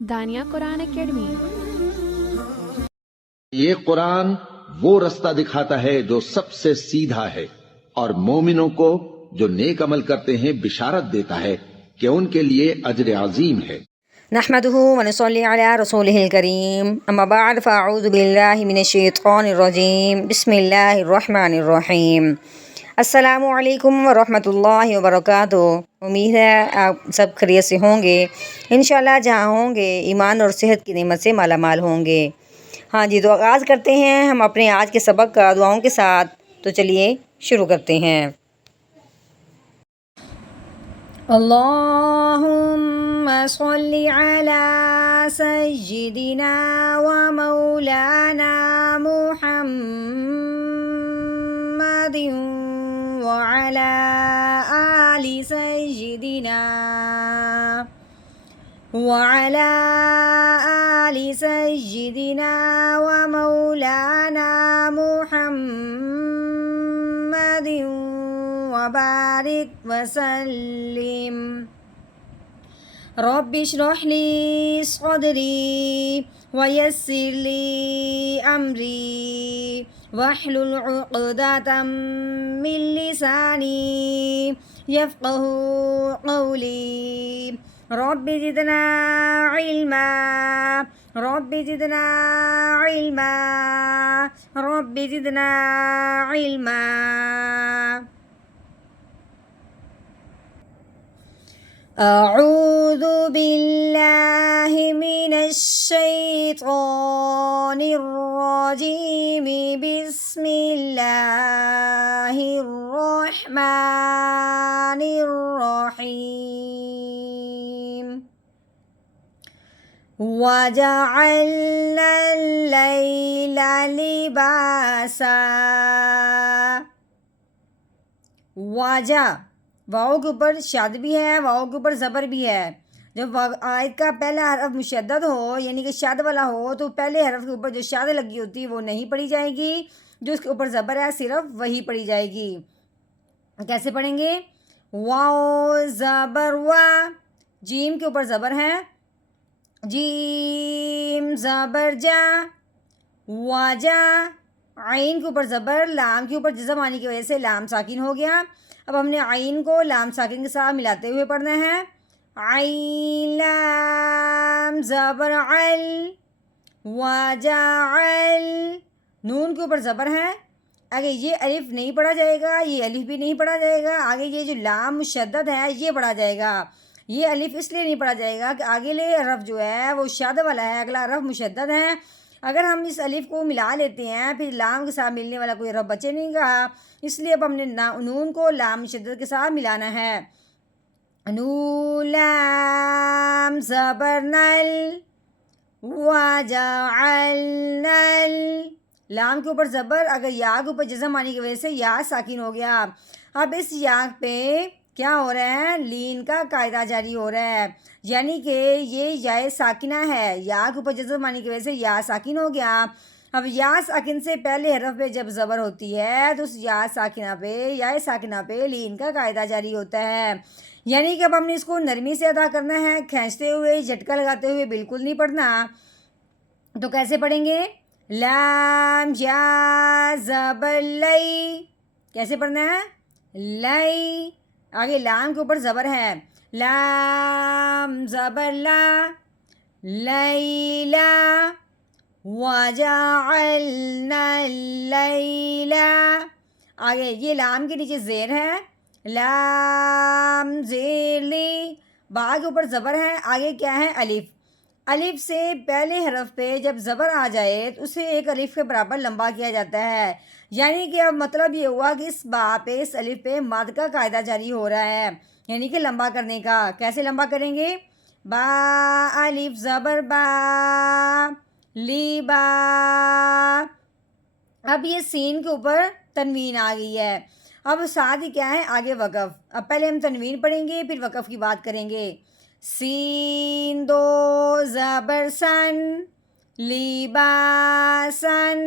دانیہ قرآن academy. یہ قرآن وہ رستہ دکھاتا ہے جو سب سے سیدھا ہے، اور مومنوں کو جو نیک عمل کرتے ہیں بشارت دیتا ہے کہ ان کے لیے اجر عظیم ہے۔ نحمده ونصلي على رسوله الكريم، اما بعد فاعوذ بالله من الشیطان الرجیم، بسم اللہ الرحمن الرحیم۔ السلام علیکم ورحمۃ اللہ وبرکاتہ۔ امید ہے آپ سب خیریت سے ہوں گے، انشاءاللہ جہاں ہوں گے ایمان اور صحت کی نعمت سے مالا مال ہوں گے۔ ہاں جی، تو آغاز کرتے ہیں ہم اپنے آج کے سبق کا دعاؤں کے ساتھ۔ تو چلیے شروع کرتے ہیں۔ اللہم صلی علی سیدنا و مولانا محمد وعلی آل سیدنا وعلی آل سیدنا و مولانا محمد وبارک وسلم۔ رب اشرح لی صدری ویسر لی امری واحلل عقدۃ من لسانی یفقہوا قولی۔ رب زدنا علما رب زدنا علما رب زدنا علما۔ اعوذ باللہ من الشیطان الرجیم، بسم اللہ الرحمن الرحیم۔ وَجَعَلْنَا اللَّيْلَ لِبَاسًا۔ واجہ واؤ کے اوپر شد بھی ہے، واؤ کے اوپر زبر بھی ہے۔ جب آیت کا پہلا حرف مشدد ہو یعنی کہ شد والا ہو تو پہلے حرف کے اوپر جو شد لگی ہوتی ہے وہ نہیں پڑھی جائے گی، جو اس کے اوپر زبر ہے صرف وہی پڑھی جائے گی۔ کیسے پڑھیں گے؟ واؤ زبر وا، جیم کے اوپر زبر ہے، جیم زبر جا، واجا، عین کے اوپر زبر، لام کے اوپر جزم آنے کی وجہ سے لام ساکن ہو گیا۔ اب ہم نے عین کو لام ساکن کے ساتھ ملاتے ہوئے پڑھنا ہے۔ عین لام زبر عل، وجعل، نون کے اوپر زبر ہے، آگے یہ الف نہیں پڑھا جائے گا، یہ الف بھی نہیں پڑھا جائے گا، آگے یہ جو لام مشدد ہے یہ پڑھا جائے گا۔ یہ الف اس لیے نہیں پڑھا جائے گا کہ آگے لے حرف جو ہے وہ شد والا ہے، اگلا حرف مشدد ہے۔ اگر ہم اس الف کو ملا لیتے ہیں پھر لام کے ساتھ ملنے والا کوئی حرف بچے نہیں گا، اس لیے اب ہم نے نون کو لام مشدد کے ساتھ ملانا ہے۔ نون لام زبر نل، وجعلنل، لام کے اوپر زبر، اگر یا کے اوپر جزم آنے کی وجہ سے یا ساکن ہو گیا۔ اب اس یا پہ کیا ہو رہا ہے؟ لین کا قاعدہ جاری ہو رہا ہے، یعنی کہ یہ یا ساکنہ ہے، یا کے اوپر جزم آنے کی وجہ سے یا ساکن ہو گیا۔ اب یا ساکن سے پہلے حرف پہ جب زبر ہوتی ہے تو اس یا ساکنہ پہ لین کا قاعدہ جاری ہوتا ہے، یعنی کہ اب ہم نے اس کو نرمی سے ادا کرنا ہے، کھینچتے ہوئے جھٹکا لگاتے ہوئے بالکل نہیں پڑھنا۔ تو کیسے پڑھیں گے؟ لام یا زبر لئی، کیسے پڑھنا ہے؟ لئی، آگے لام کے اوپر زبر ہے، لام زبر لا، لیلا، وجعلنا اللیل، آگے یہ لام کے نیچے زیر ہے، لام زیر لی، با کے اوپر زبر ہے، آگے کیا ہے؟ الف۔ الف سے پہلے حرف پہ جب زبر آ جائے تو اسے ایک الف کے برابر لمبا کیا جاتا ہے، یعنی کہ اب مطلب یہ ہوا کہ اس با پہ اس الف پہ مد کا قاعدہ جاری ہو رہا ہے، یعنی کہ لمبا کرنے کا۔ کیسے لمبا کریں گے؟ با الف زبر با، لی با۔ اب یہ سین کے اوپر تنوین آ گئی ہے، اب ساتھ ہی کیا ہے؟ آگے وقف۔ اب پہلے ہم تنوین پڑھیں گے پھر وقف کی بات کریں گے۔ سین دو زبر سن، لیباسن۔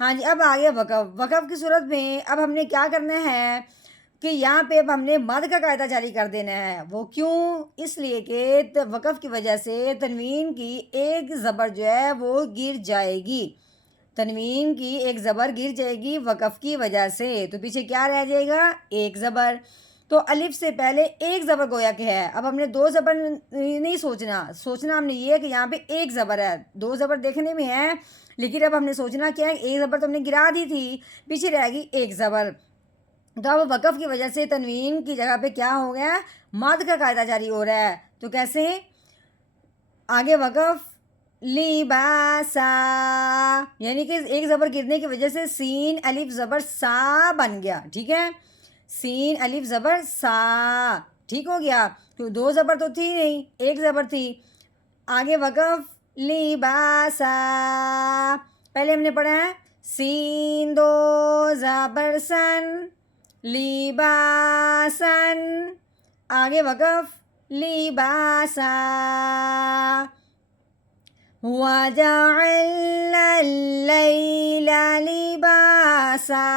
ہاں جی، اب آگے وقف۔ وقف کی صورت میں اب ہم نے کیا کرنا ہے؟ کہ یہاں پہ اب ہم نے مد کا قاعدہ جاری کر دینا ہے. وہ کیوں؟ اس لیے کہ وقف کی وجہ سے تنوین کی ایک زبر جو ہے وہ گر جائے گی. تنوین کی ایک زبر گر جائے گی وقف کی وجہ سے. تو پیچھے کیا رہ جائے گا؟ ایک زبر. تو الف سے پہلے ایک زبر گویا کہ ہے. اب ہم نے دو زبر نہیں سوچنا ہم نے یہ ہے کہ یہاں پہ ایک زبر ہے. دو زبر دیکھنے میں ہے لیکن اب ہم نے سوچنا کیا ہے؟ ایک زبر تو ہم نے گرا دی تھی, پیچھے رہ گئی ایک زبر. تو اب وقف کی وجہ سے تنوین کی جگہ پہ کیا ہو گیا؟ مد کا قاعدہ جاری ہو رہا ہے. تو کیسے؟ آگے وقف لباسا, یعنی کہ ایک زبر گرنے کی وجہ سے سین الف زبر سا بن گیا. ٹھیک ہے, سین الف زبر سا ٹھیک ہو گیا. تو دو زبر تو تھی نہیں, ایک زبر تھی. آگے وقف لباسا, پہلے ہم نے پڑھا ہے سین دو زبر سن لباسن. آگے وقف لباسا. وَجَعَلْنَا اللَّيْلَ لِبَاسًا.